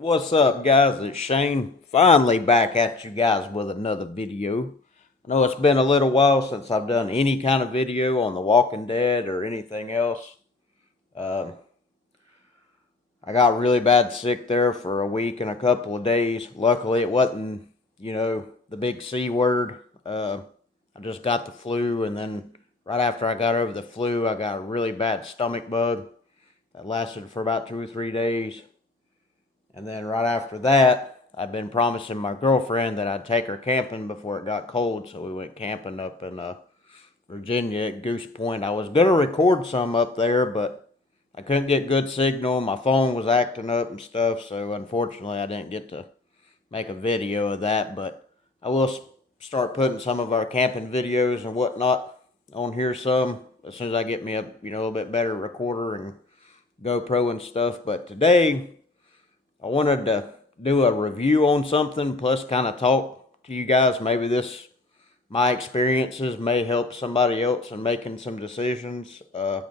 What's up, guys? It's Shane. Finally back at you guys with another video. I know it's been a little while since I've done any kind of video on The Walking Dead or anything else. Um, I got really bad sick there for a week and a couple of days. Luckily, it wasn't, the big C word. I just got the flu, and then right after I got over the flu, I got a really bad stomach bug that lasted for about 2 or 3 days. And then right after that, I'd been promising my girlfriend that I'd take her camping before it got cold. So we went camping up in Virginia at Goose Point. I was going to record some up there, but I couldn't get good signal. My phone was acting up and stuff. So unfortunately, I didn't get to make a video of that. But I will start putting some of our camping videos and whatnot on here some as soon as I get me a little bit better recorder and GoPro and stuff. But today, I wanted to do a review on something, plus kind of talk to you guys. Maybe my experiences may help somebody else in making some decisions. A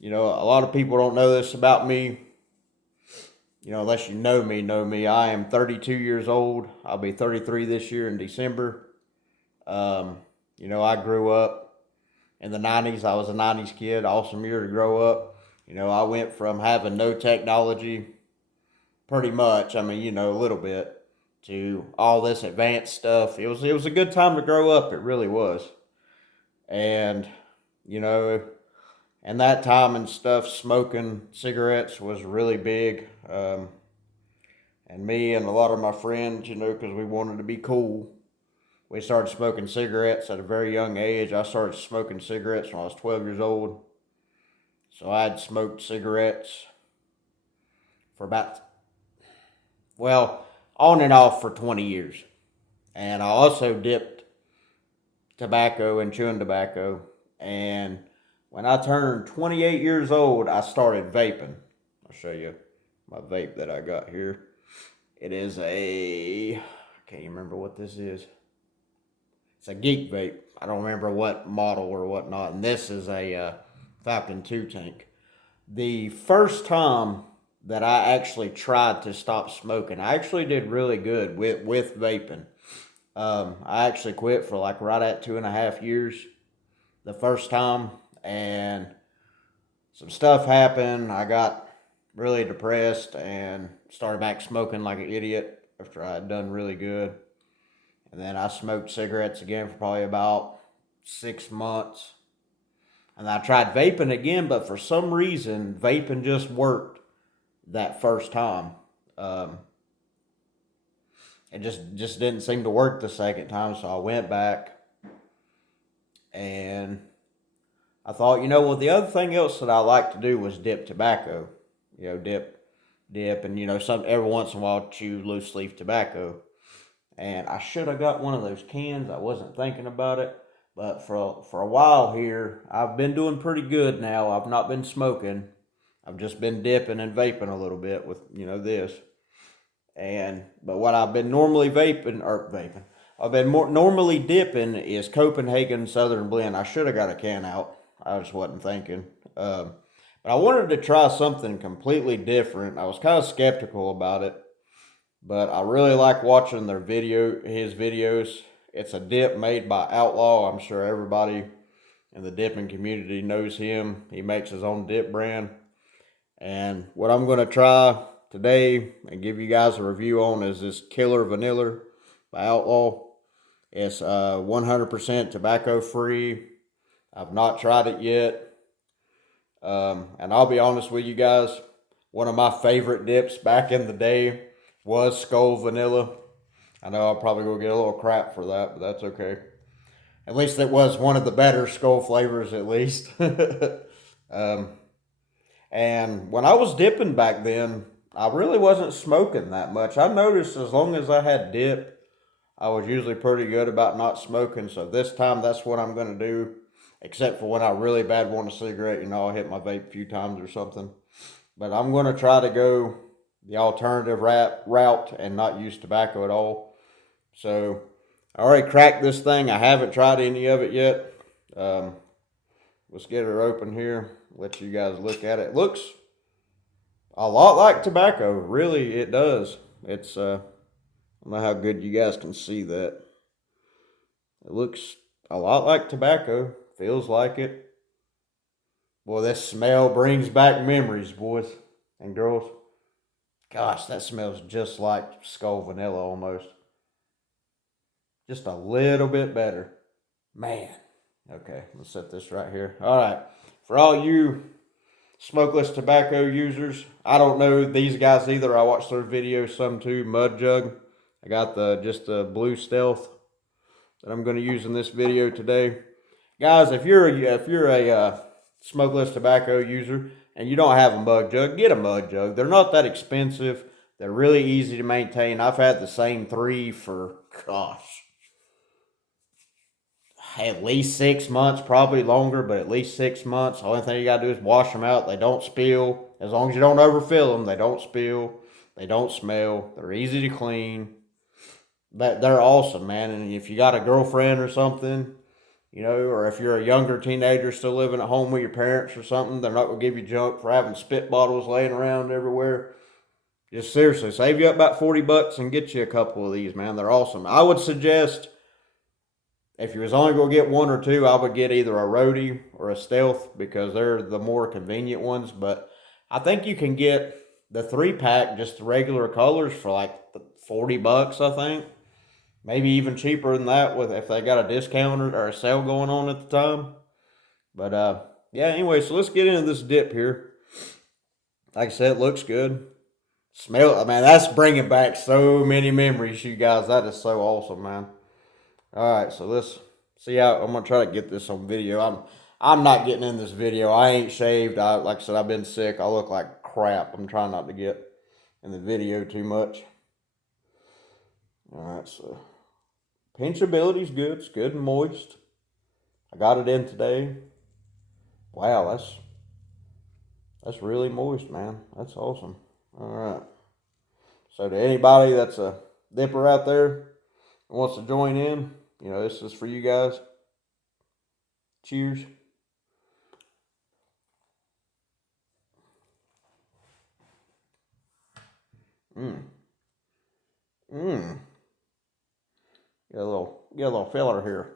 lot of people don't know this about me. Unless you know me. I am 32 years old. I'll be 33 this year in December. I grew up in the 90s. I was a 90s kid. Awesome year to grow up. I went from having no technology, pretty much, a little bit, to all this advanced stuff. It was a good time to grow up. It really was. And, and that time and stuff, smoking cigarettes was really big. And me and a lot of my friends, because we wanted to be cool, we started smoking cigarettes at a very young age. I started smoking cigarettes when I was 12 years old. So I had smoked cigarettes for on and off for 20 years. And I also dipped tobacco and chewing tobacco. And when I turned 28 years old, I started vaping. I'll show you my vape that I got here. It is I can't even remember what this is. It's a Geek vape. I don't remember what model or whatnot. And this is a Falcon 2 tank. The first time that I actually tried to stop smoking, I actually did really good with vaping. I actually quit for right at 2.5 years the first time, and some stuff happened. I got really depressed and started back smoking like an idiot after I had done really good. And then I smoked cigarettes again for probably about 6 months. And I tried vaping again, but for some reason, vaping just worked that first time. It just didn't seem to work the second time, so I went back. And I thought, the other thing else that I like to do was dip tobacco. Dip, and every once in a while chew loose leaf tobacco. And I should have got one of those cans. I wasn't thinking about it. But for a while here, I've been doing pretty good now. I've not been smoking. I've just been dipping and vaping a little bit with, this. But what I've been normally normally dipping is Copenhagen Southern Blend. I should have got a can out. I just wasn't thinking. But I wanted to try something completely different. I was kind of skeptical about it. But I really like watching his videos. It's a dip made by Outlaw. I'm sure everybody in the dipping community knows him. He makes his own dip brand. And what I'm going to try today and give you guys a review on is this Killer Vaniller by Outlaw. It's 100% tobacco free. I've not tried it yet. And I'll be honest with you guys, one of my favorite dips back in the day was Skull Vanilla. I know I'll probably go get a little crap for that, but that's okay. At least it was one of the better Skull flavors, at least. And when I was dipping back then, I really wasn't smoking that much. I noticed as long as I had dip, I was usually pretty good about not smoking. So this time, that's what I'm going to do. Except for when I really bad want a cigarette, I'll hit my vape a few times or something. But I'm going to try to go the alternative route and not use tobacco at all. So I already cracked this thing. I haven't tried any of it yet. Let's get her open here. Let you guys look at it. It looks a lot like tobacco. Really, it does. It's I don't know how good you guys can see that. It looks a lot like tobacco. Feels like it. Boy, this smell brings back memories, boys and girls. Gosh, that smells just like Skull Vanilla almost. Just a little bit better. Man. Okay, let's set this right here. All right. For all you smokeless tobacco users, I don't know these guys either. I watched their videos some too. Mud Jug. I got the blue Stealth that I'm going to use in this video today. Guys, if you're a smokeless tobacco user and you don't have a mud jug, get a mud jug. They're not that expensive. They're really easy to maintain. I've had the same three for, gosh, at least 6 months, probably longer, but at least 6 months. The only thing you got to do is wash them out. They don't spill. As long as you don't overfill them, they don't spill. They don't smell. They're easy to clean. They're awesome, man. And if you got a girlfriend or something, or if you're a younger teenager still living at home with your parents or something, they're not going to give you junk for having spit bottles laying around everywhere. Just seriously, save you up about $40 and get you a couple of these, man. They're awesome. I would suggest, if you was only going to get one or two, I would get either a Roadie or a Stealth because they're the more convenient ones. But I think you can get the 3-pack, just the regular colors, for like $40, I think. Maybe even cheaper than that if they got a discount or a sale going on at the time. But yeah, anyway, so let's get into this dip here. Like I said, it looks good. Smell, man, that's bringing back so many memories, you guys. That is so awesome, man. All right, so let's see how I'm gonna try to get this on video. I'm not getting in this video. I ain't shaved. Like I said, I've been sick. I look like crap. I'm trying not to get in the video too much. All right, so pinchability's good. It's good and moist. I got it in today. Wow, that's really moist, man. That's awesome. All right. So to anybody that's a dipper out there and wants to join in, this is for you guys. Cheers. Mmm. Mmm. Get a little filler here.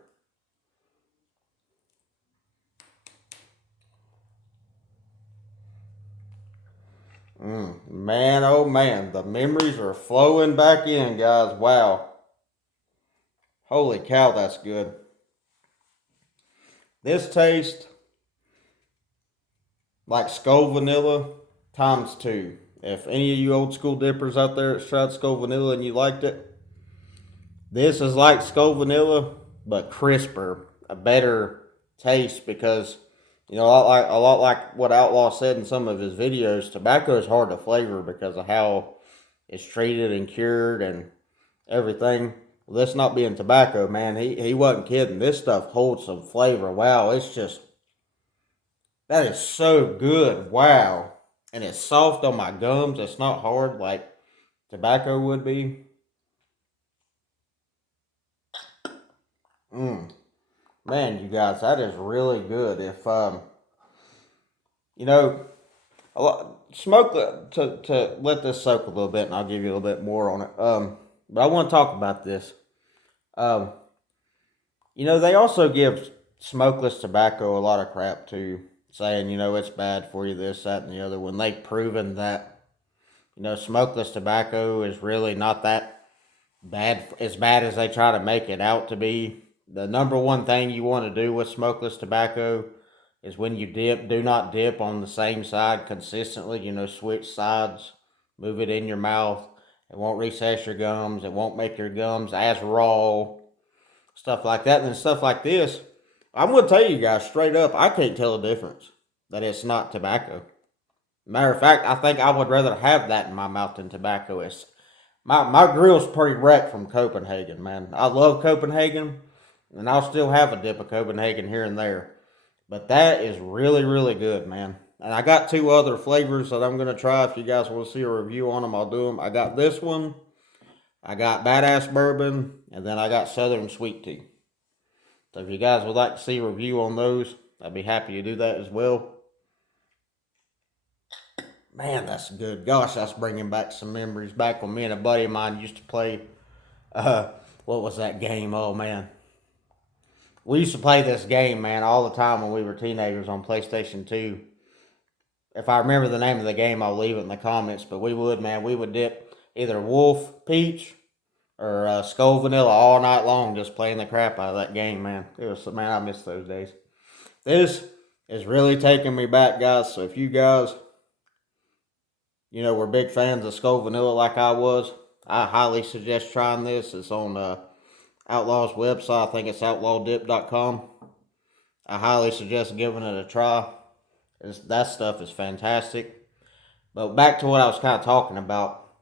Man, oh man, the memories are flowing back in, guys. Wow. Holy cow, that's good. This tastes like Skull Vanilla times 2. If any of you old school dippers out there tried Skull Vanilla and you liked it, this is like Skull Vanilla, but crisper, a better taste because, a lot like what Outlaw said in some of his videos, tobacco is hard to flavor because of how it's treated and cured and everything. Well, this not being tobacco, man, he wasn't kidding. This stuff holds some flavor. Wow, that is so good. Wow. And it's soft on my gums. It's not hard like tobacco would be. Man, you guys, that is really good. If you know, smoke to let this soak a little bit, and I'll give you a little bit more on it. But I want to talk about this. Um, they also give smokeless tobacco a lot of crap too, saying it's bad for you, this, that, and the other. When they've proven that smokeless tobacco is really not that as bad as they try to make it out to be. The number one thing you want to do with smokeless tobacco is when you dip, do not dip on the same side consistently. Switch sides, move it in your mouth. It won't recess your gums. It won't make your gums as raw. Stuff like that. And then stuff like this, I'm going to tell you guys straight up, I can't tell the difference that it's not tobacco. Matter of fact, I think I would rather have that in my mouth than tobacco. My grill's pretty wrecked from Copenhagen, man. I love Copenhagen, and I'll still have a dip of Copenhagen here and there. But that is really, really good, man. And I got 2 other flavors that I'm going to try. If you guys want to see a review on them, I'll do them. I got this one. I got Badass Bourbon. And then I got Southern Sweet Tea. So if you guys would like to see a review on those, I'd be happy to do that as well. Man, that's good. Gosh, that's bringing back some memories. Back when me and a buddy of mine used to play, uh, what was that game? Oh, man. We used to play this game, man, all the time when we were teenagers on PlayStation 2. If I remember the name of the game, I'll leave it in the comments. But we would, man, we would dip either Wolf Peach or Skull Vanilla all night long, just playing the crap out of that game, man. It was, man, I miss those days. This is really taking me back, guys. So if you guys, were big fans of Skull Vanilla like I was, I highly suggest trying this. It's on Outlaw's website. I think it's outlawdip.com. I highly suggest giving it a try. That stuff is fantastic. But back to what I was kind of talking about.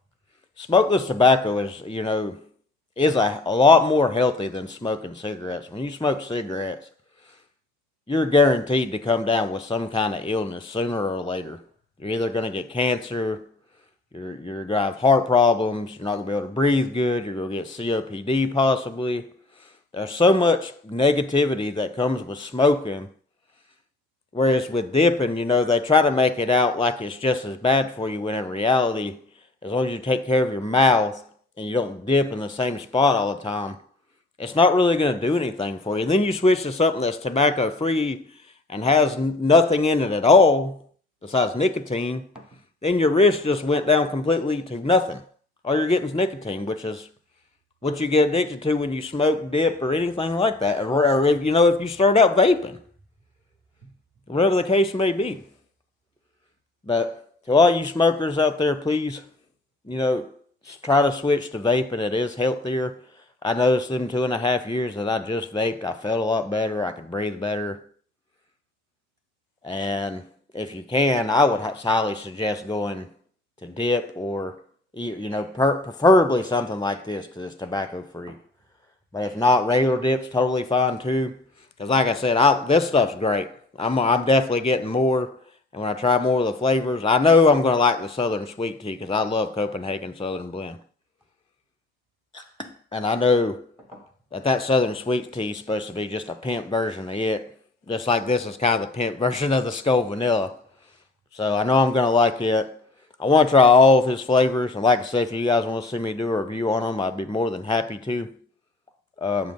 Smokeless tobacco is a lot more healthy than smoking cigarettes. When you smoke cigarettes, you're guaranteed to come down with some kind of illness sooner or later. You're either going to get cancer, you're going to have heart problems, you're not going to be able to breathe good, you're going to get COPD possibly. There's so much negativity that comes with smoking. Whereas with dipping, they try to make it out like it's just as bad for you, when in reality, as long as you take care of your mouth and you don't dip in the same spot all the time, it's not really going to do anything for you. And then you switch to something that's tobacco free and has nothing in it at all besides nicotine, then your risk just went down completely to nothing. All you're getting is nicotine, which is what you get addicted to when you smoke, dip, or anything like that. Or if you start out vaping, whatever the case may be. But to all you smokers out there, please, try to switch to vaping. It is healthier. I noticed in 2.5 years that I just vaped, I felt a lot better. I could breathe better. And if you can, I would highly suggest going to dip, or preferably something like this because it's tobacco free. But if not, regular dip's totally fine too. Because like I said, this stuff's great. I'm definitely getting more. And when I try more of the flavors, I know I'm going to like the Southern Sweet Tea because I love Copenhagen Southern Blend. And I know that Southern Sweet Tea is supposed to be just a pimp version of it. Just like this is kind of the pimp version of the Skull Vanilla. So I know I'm going to like it. I want to try all of his flavors. And like I said, if you guys want to see me do a review on them, I'd be more than happy to. I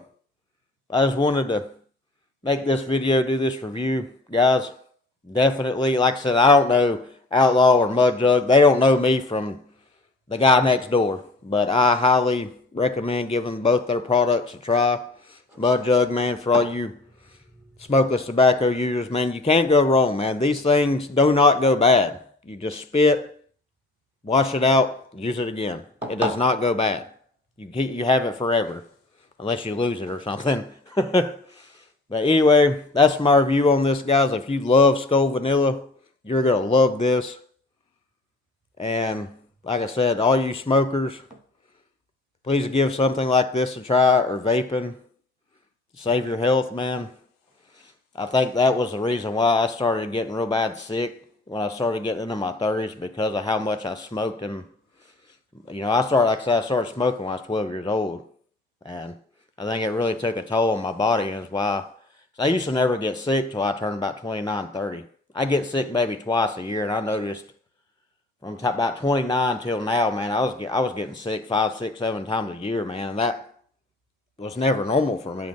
just wanted to make this video, do this review. Guys, definitely, like I said, I don't know Outlaw or Mud Jug. They don't know me from the guy next door. But I highly recommend giving both their products a try. Mud Jug, man, for all you smokeless tobacco users, man, you can't go wrong, man. These things do not go bad. You just spit, wash it out, use it again. It does not go bad. You have it forever, unless you lose it or something. But anyway, that's my review on this, guys. If you love Skull Vanilla, you're going to love this. And like I said, all you smokers, please give something like this a try, or vaping. Save your health, man. I think that was the reason why I started getting real bad sick when I started getting into my 30s, because of how much I smoked. And, I started smoking when I was 12 years old. And I think it really took a toll on my body, and that's why. So I used to never get sick till I turned about 29, 30. I get sick maybe twice a year, and I noticed from about 29 till now, man, I was getting sick 5, 6, 7 times a year, man, and that was never normal for me.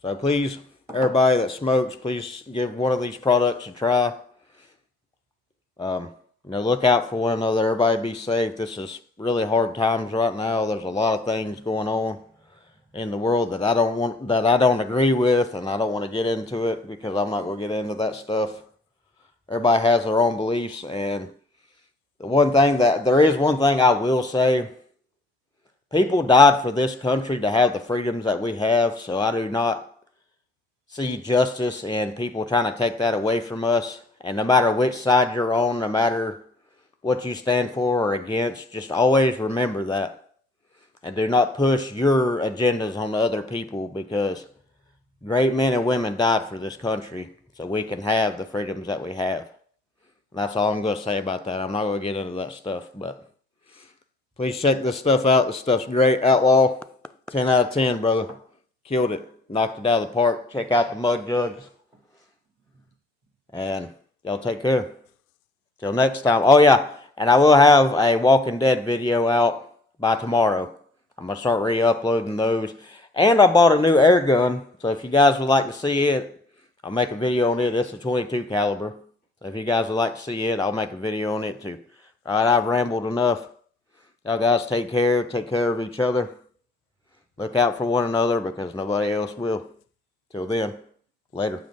So please, everybody that smokes, please give one of these products a try. Look out for one another. Everybody be safe. This is really hard times right now. There's a lot of things going on in the world that I don't agree with, and I don't want to get into it because I'm not going to get into that stuff. Everybody has their own beliefs, and there is one thing I will say. People died for this country to have the freedoms that we have, so I do not see justice in people trying to take that away from us. And no matter which side you're on, no matter what you stand for or against, just always remember that. And do not push your agendas on other people, because great men and women died for this country so we can have the freedoms that we have. And that's all I'm going to say about that. I'm not going to get into that stuff, but please check this stuff out. This stuff's great. Outlaw, 10 out of 10, brother. Killed it. Knocked it out of the park. Check out the Mud Jugs. And Y'all take care. Till next time. Oh yeah, and I will have a Walking Dead video out by tomorrow. I'm gonna start re-uploading those. And I bought a new air gun, so if you guys would like to see it, I'll make a video on it. It's a 22 caliber. So if you guys would like to see it, I'll make a video on it too. Alright, I've rambled enough. Y'all guys take care of each other. Look out for one another because nobody else will. Till then, later.